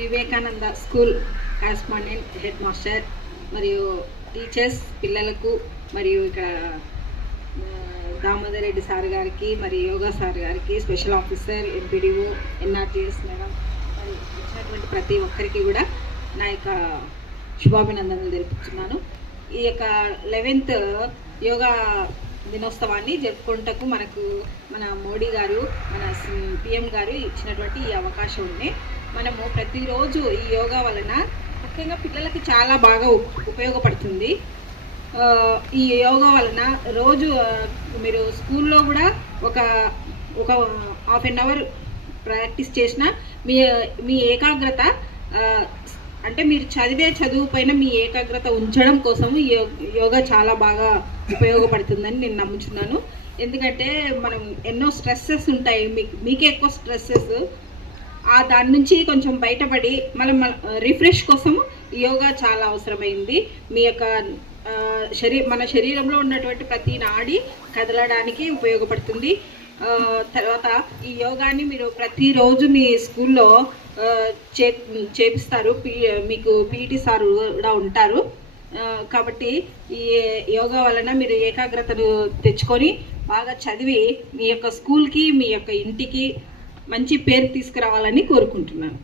Vivekananda school correspondent head master మరియు teachers పిల్లలకు మరియు ఇక్కడ దామోదర్ రెడ్డి సార్ గారికి మరియు యోగా సార్ గారికి special officer MPDO NRTS madam మరి వచ్చినటువంటి ప్రతి ఒక్కరికి కూడా నా యొక్క శుభాభినందనలు తెలుపుతున్నాను. ఈ యొక్క 11th యోగా దినోత్సవాన్ని జరుపుకుంటకు మన మోడీ గారు మన పిఎం గారు ఇచ్చినటువంటి ఈ అవకాశం ఉంది. మనము ప్రతిరోజు ఈ యోగా వలన ముఖ్యంగా పిల్లలకి చాలా బాగా ఉపయోగపడుతుంది. ఈ యోగా వలన రోజు మీరు స్కూల్లో కూడా ఒక హాఫ్ అన్ అవర్ ప్రాక్టీస్ చేసిన మీ ఏకాగ్రత అంటే మీరు చదివే చదువు పైన మీ ఏకాగ్రత ఉంచడం కోసము ఈ యోగా చాలా బాగా ఉపయోగపడుతుందని నేను నమ్ముతున్నాను. ఎందుకంటే మనం ఎన్నో స్ట్రెస్సెస్ ఉంటాయి, మీకే ఎక్కువ స్ట్రెస్సెస్, దాని నుంచి కొంచెం బయటపడి మన రిఫ్రెష్ కోసము యోగా చాలా అవసరమైంది. మీ యొక్క మన శరీరంలో ఉన్నటువంటి ప్రతి నాడి కదలడానికి ఉపయోగపడుతుంది. తర్వాత ఈ యోగాని మీరు ప్రతిరోజు మీ స్కూల్లో చేపిస్తారు, మీకు పీఈటీ సార్ కూడా ఉంటారు. కాబట్టి ఈ యోగా వలన మీరు ఏకాగ్రతను తెచ్చుకొని బాగా చదివి మీ యొక్క స్కూల్కి మీ యొక్క ఇంటికి మంచి పేరు తీసుకురావాలని కోరుకుంటున్నాను.